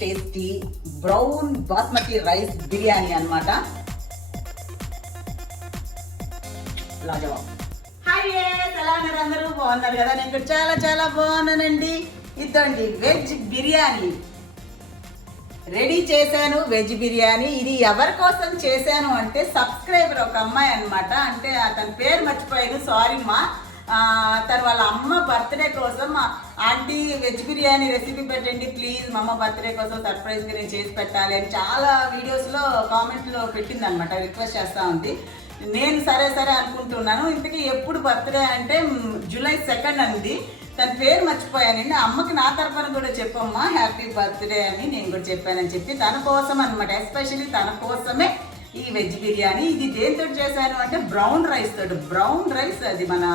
Tasty brown basmati rice biryani అన్నమాట. లాజవాబ్. Hi ఎలా ఉన్నారు అందరూ? బాగున్నారు కదా? నేను ఇక్కడ చాలా చాలా బాగున్నానండి. ఇదండి వెజ్ బిర్యానీ రెడీ చేశాను. వెజ్ బిర్యానీ ఇది ఎవరి కోసం చేశాను అంటే సబ్స్క్రైబర్ ఒక అమ్మాయి అనమాట. అంటే అతని పేరు మర్చిపోయాను, సారీ మా. తను వాళ్ళ అమ్మ బర్త్డే కోసం ఆంటీ వెజ్ బిర్యానీ రెసిపీ పెట్టండి ప్లీజ్, మా అమ్మ బర్త్డే కోసం సర్ప్రైజ్గా నేను చేసి పెట్టాలి అని చాలా వీడియోస్లో కామెంట్లో పెట్టింది అనమాట. రిక్వెస్ట్ చేస్తూ ఉంది. నేను సరే సరే అనుకుంటున్నాను. ఇంతకీ ఎప్పుడు బర్త్డే అంటే జూలై 2 అంది. తన పేరు మర్చిపోయానండి. అమ్మకి నా తరఫున కూడా చెప్పమ్మా హ్యాపీ బర్త్డే అని నేను కూడా చెప్పానని చెప్పి తన కోసం అనమాట, ఎస్పెషల్లీ తన కోసమే ఈ వెజ్ బిర్యానీ. ఇది దేంతో చేశాను అంటే బ్రౌన్ రైస్ తోటి. బ్రౌన్ రైస్ అది మన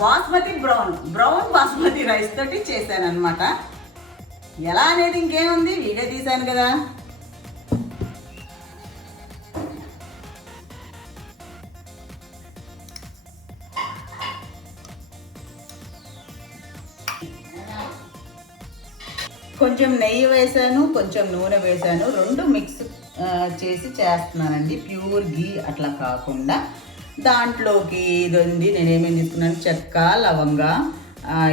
బాస్మతి బ్రౌన్ బాస్మతి రైస్ తోటి చేశాను అనమాట. ఎలా అనేది ఇంకేముంది, వీడియో తీశాను కదా. కొంచెం నెయ్యి వేసాను, కొంచెం నూనె వేసాను, రెండు మిక్స్ చేసి చేస్తున్నానండి. ప్యూర్ గీ అట్లా కాకుండా. దాంట్లోకి ఇది ఉంది, నేనేమేమి తీసుకున్నాను, చెక్క, లవంగ,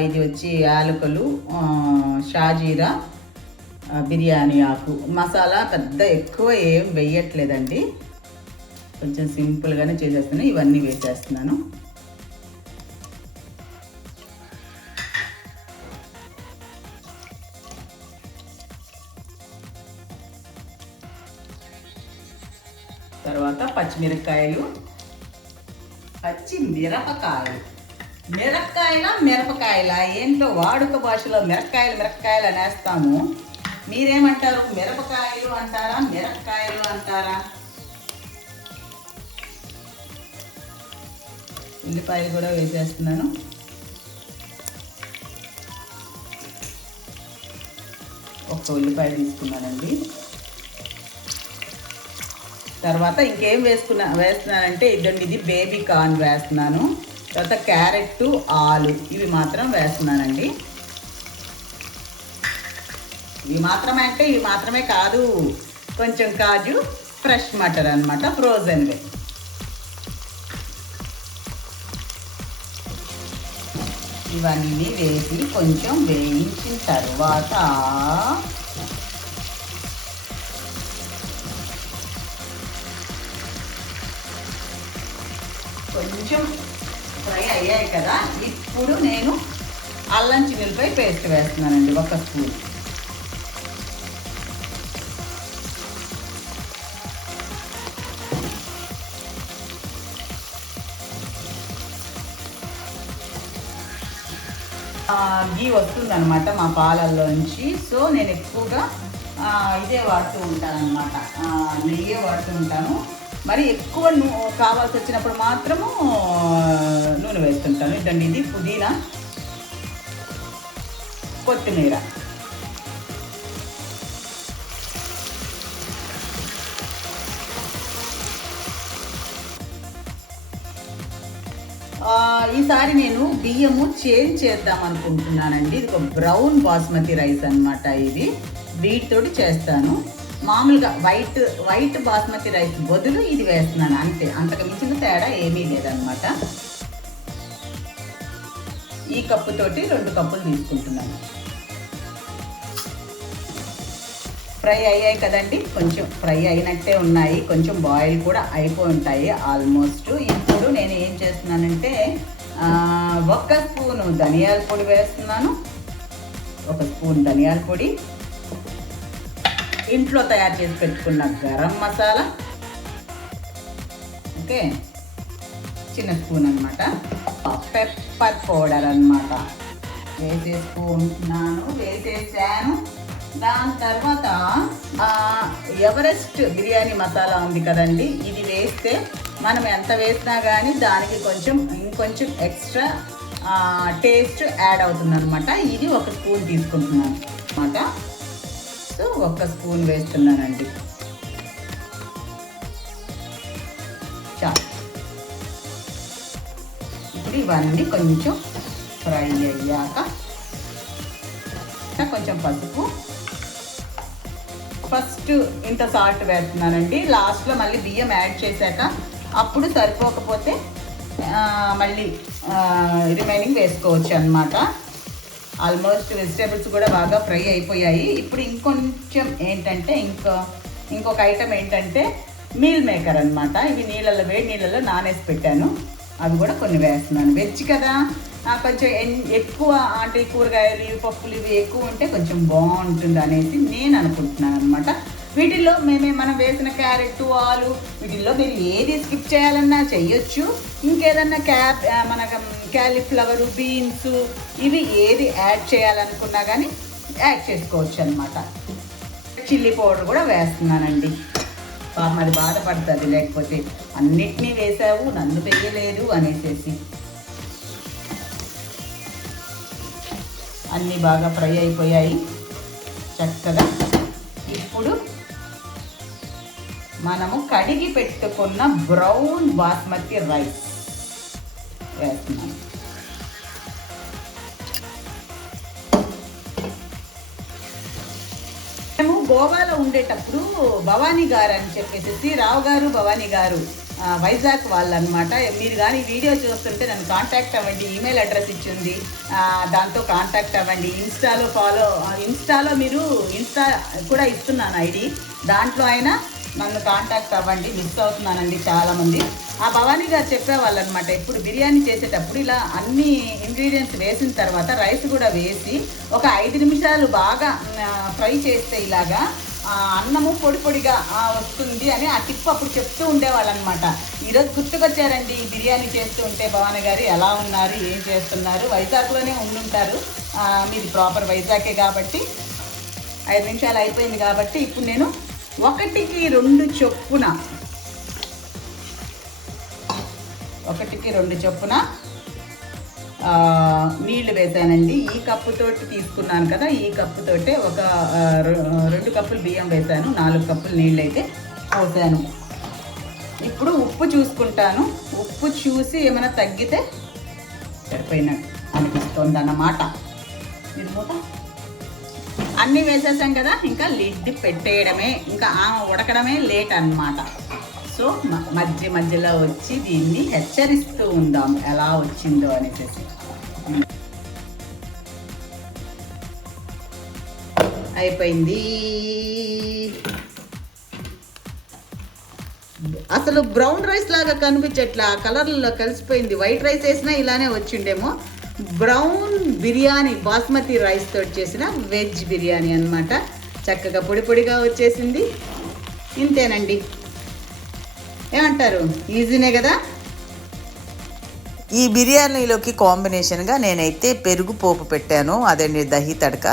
ఇది వచ్చి యాలకులు, షాజీరా, బిర్యానీ ఆకు, మసాలా పెద్ద ఎక్కువ ఏం వేయట్లేదండి, కొంచెం సింపుల్గానే చేసేస్తున్నాను. ఇవన్నీ వేసేస్తున్నాను. తర్వాత పచ్చిమిరపకాయలు, మిరపకాయల ఏంటో వాడుక భాషలో మిరపకాయలు అనేస్తాము. మీరేమంటారు? మిరపకాయలు అంటారా, మిరపకాయలు అంటారా? ఉల్లిపాయలు కూడా వేసేస్తున్నాను. ఒక ఉల్లిపాయ తీసుకున్నానండి. తర్వాత ఇంకేం వేస్తున్నానంటే ఇదండి, ఇది బేబీ కార్న్ వేస్తున్నాను. తర్వాత క్యారెట్, ఆలు ఇవి మాత్రం వేస్తున్నానండి. ఇవి మాత్రమే అంటే ఇవి మాత్రమే కాదు, కొంచెం కాజు, ఫ్రెష్ మటర్ అనమాట, ఫ్రోజన్వే. ఇవన్నీ వేసి కొంచెం వేయించిన తర్వాత కొంచెం ఫ్రై అయ్యాయి కదా, ఇప్పుడు నేను అల్లం చిన్నులపై పేస్ట్ వేస్తున్నానండి, 1 స్పూన్. గీ వస్తుందన్నమాట మా పాలల్లోంచి. సో నేను ఎక్కువగా ఇదే వాడుతూ ఉంటాను అనమాట, నెయ్యే వాడుతూ ఉంటాను. మరి ఎక్కువ కావాల్సి వచ్చినప్పుడు మాత్రము నూనె వేస్తుంటాను. ఇదండి, ఇది పుదీనా, కొత్తిమీర. ఈసారి నేను బియ్యము చేంజ్ చేద్దాం అనుకుంటున్నానండి. ఇది ఒక బ్రౌన్ బాస్మతి రైస్ అనమాట. ఇది వీటితోటి చేస్తాను. మామూలుగా వైట్ బాస్మతి రైస్ బదులు ఇది వేస్తున్నాను అంతే, అంతకు మించిన తేడా ఏమీ లేదనమాట. ఈ కప్పుతోటి 2 కప్పులు తీసుకుంటున్నాను. ఫ్రై అయ్యాయి కదండి, కొంచెం ఫ్రై అయినట్టే ఉన్నాయి, కొంచెం బాయిల్ కూడా అయిపోయి ఉంటాయి ఆల్మోస్ట్. ఇప్పుడు నేను ఏం చేస్తున్నానంటే 1 స్పూను ధనియాల పొడి వేస్తున్నాను. 1 స్పూన్ ధనియాల పొడి, ఇంట్లో తయారు చేసి పెట్టుకున్న గరం మసాలా, ఓకే, చిన్న స్పూన్ అనమాట. పెప్పర్ పౌడర్ అనమాట వేసేసాను. దాని తర్వాత ఎవరెస్ట్ బిర్యానీ మసాలా ఉంది కదండి, ఇది వేస్తే మనం ఎంత వేసినా కానీ దానికి ఇంకొంచెం ఎక్స్ట్రా టేస్ట్ యాడ్ అవుతుంది అనమాట. ఇది 1 స్పూన్ తీసుకుంటున్నాను అనమాట. సో 1 స్పూన్ వేస్తున్నానండి. చాలు. ఇప్పుడు ఇవన్నీ కొంచెం ఫ్రై అయ్యాక కొంచెం పసుపు, ఫస్ట్ ఇంత సాల్ట్ వేస్తున్నానండి. లాస్ట్లో మళ్ళీ బియ్యం యాడ్ చేశాక అప్పుడు సరిపోకపోతే మళ్ళీ రిమైనింగ్ వేసుకోవచ్చు అన్నమాట. ఆల్మోస్ట్ వెజిటేబుల్స్ కూడా బాగా ఫ్రై అయిపోయాయి. ఇప్పుడు ఇంకొంచెం ఏంటంటే ఇంకొక ఐటమ్ ఏంటంటే మీల్ మేకర్ అనమాట. ఇవి వేడి నీళ్ళల్లో నానేసి పెట్టాను. అవి కూడా కొన్ని వేస్తున్నాను. వెజ్ కదా, కొంచెం ఎక్కువ అంటే కూరగాయలు పప్పులు ఇవి ఎక్కువ ఉంటే కొంచెం బాగుంటుంది అనేసి నేను అనుకుంటున్నాను అనమాట. వీటిల్లో మనం వేసిన క్యారెట్, ఆలు వీటిల్లో మీరు ఏది స్కిప్ చేయాలన్నా చెయ్యొచ్చు. ఇంకేదన్నా మన క్యాలీఫ్లవరు, బీన్స్ ఇవి ఏది యాడ్ చేయాలనుకున్నా కానీ యాడ్ చేసుకోవచ్చు అనమాట. చిల్లీ పౌడర్ కూడా వేస్తున్నానండి. అది బాధపడుతుంది లేకపోతే అన్నిటినీ వేసావు నన్ను వేయలేదు అనేసి. అన్నీ బాగా ఫ్రై అయిపోయాయి చక్కగా. ఇప్పుడు మనము కడిగి పెట్టుకున్న బ్రౌన్ బాస్మతి రైస్ వేస్తున్నాం. మేము గోవాలో ఉండేటప్పుడు భవానీ గారు అని చెప్పేసి రావు గారు, భవానీ గారు వైజాగ్ వాళ్ళు అనమాట. మీరు కానీ వీడియో చూస్తుంటే నన్ను కాంటాక్ట్ అవ్వండి. ఈమెయిల్ అడ్రస్ ఇచ్చింది, దాంతో కాంటాక్ట్ అవ్వండి. ఇన్స్టాలో మీరు ఇన్స్టా కూడా ఇస్తున్నాను ఐడి, దాంట్లో అయినా నన్ను కాంటాక్ట్ అవ్వండి. మిస్ అవుతున్నానండి చాలామంది. ఆ భవానీ గారు చెప్పేవాళ్ళు అనమాట, ఇప్పుడు బిర్యానీ చేసేటప్పుడు ఇలా అన్ని ఇంగ్రీడియంట్స్ వేసిన తర్వాత రైస్ కూడా వేసి ఒక 5 నిమిషాలు బాగా ఫ్రై చేస్తే ఇలాగా అన్నము పొడి పొడిగా వస్తుంది అని ఆ టిప్ అప్పుడు చెప్తూ ఉండేవాళ్ళు అనమాట. ఈరోజు గుర్తుకొచ్చారండి బిర్యానీ చేస్తూ ఉంటే. భవానీ గారు ఎలా ఉన్నారు, ఏం చేస్తున్నారు? వైజాగ్లోనే ఉండుంటారు, మీది ప్రాపర్ వైజాగే కాబట్టి. 5 నిమిషాలు అయిపోయింది కాబట్టి ఇప్పుడు నేను 1కి 2 చొప్పున నీళ్లు వేసానండి. ఈ కప్పుతోటి తీసుకున్నాను కదా, ఈ కప్పుతోటే ఒక 2 కప్పులు బియ్యం వేసాను, 4 కప్పులు నీళ్ళు అయితే పోసాను. ఇప్పుడు ఉప్పు చూసుకుంటాను. ఉప్పు చూసి ఏమైనా తగ్గితే సరిపోయినట్టు అనిపిస్తుంది అన్నమాట. అన్నీ వేసేసాం కదా, ఇంకా లిడ్ పెట్టేయడమే, ఇంకా ఉడకడమే లేట్ అన్నమాట. సో మధ్యలో వచ్చి దీన్ని హెచ్చరిస్తూ ఉందాం ఎలా వచ్చిందో అనేసి. అయిపోయింది. అసలు బ్రౌన్ రైస్ లాగా కనిపించట్లా, కలర్లో కలిసిపోయింది. వైట్ రైస్ వేసినా ఇలానే వచ్చిండేమో. బ్రౌన్ బిర్యానీ బాస్మతి రైస్ తోటి చేసిన వెజ్ బిర్యానీ అన్నమాట. చక్కగా పొడి పొడిగా వచ్చేసింది. ఇంతేనండి, ఏమంటారు? ఈజీనే కదా. ఈ బిర్యానీలోకి కాంబినేషన్గా నేనైతే పెరుగు పోపు పెట్టాను, అదండి దహి తడక.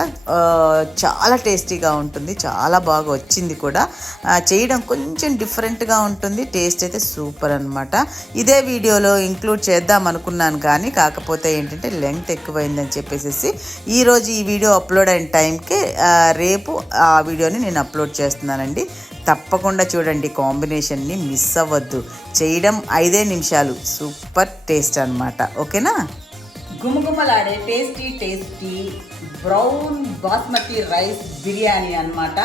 చాలా టేస్టీగా ఉంటుంది, చాలా బాగా వచ్చింది కూడా. చేయడం కొంచెం డిఫరెంట్గా ఉంటుంది, టేస్ట్ అయితే సూపర్ అనమాట. ఇదే వీడియోలో ఇంక్లూడ్ చేద్దాం అనుకున్నాను కానీ కాకపోతే ఏంటంటే లెంగ్త్ ఎక్కువైందని చెప్పేసి ఈరోజు ఈ వీడియో అప్లోడ్ అయిన టైంకి రేపు ఆ వీడియోని నేను అప్లోడ్ చేస్తున్నానండి. తప్పకుండా చూడండి, కాంబినేషన్ని మిస్ అవ్వద్దు. చేయడం 5 నిమిషాలు, సూపర్ టేస్ట్ అనమాట. ఓకేనా? గుమగుమలాడే tasty brown basmati rice biryani అన్నమాట.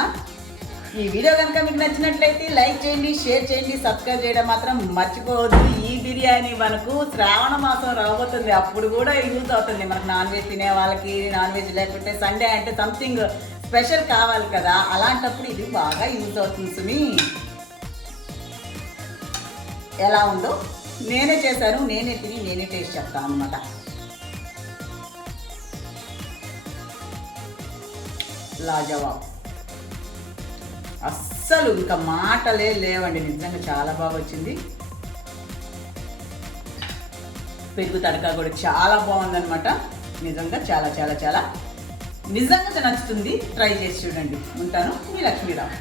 ఈ వీడియో కనుక మీకు నచ్చినట్లయితే లైక్ చేయండి, షేర్ చేయండి, సబ్స్క్రైబ్ చేయడం మాత్రం మర్చిపోవద్దు. ఈ బిర్యానీ మనకు శ్రావణ మాసం రాబోతుంది, అప్పుడు కూడా యూజ్ అవుతుంది. మనకు నాన్ వెజ్ తినే వాళ్ళకి, నాన్ వెజ్ లేకుంటే సండే అంటే సంథింగ్ స్పెషల్ కావాలి కదా, అలాంటప్పుడు ఇది బాగా యూజ్ అవుతుంది. సుమి ఎలా ఉందో నేనే చేశాను, నేనే తిని నేనే టేస్ట్ చెప్తాను అనమాట. లాజవాబ్, అస్సలు ఇంకా మాటలే లేవండి. నిజంగా చాలా బాగా వచ్చింది. పెరుగు తడక కూడా చాలా బాగుందన్నమాట. నిజంగా చాలా చాలా చాలా నిజంగా నచ్చుతుంది. ట్రై చేసి చూడండి. ఉంటాను, మీ లక్ష్మీరావు.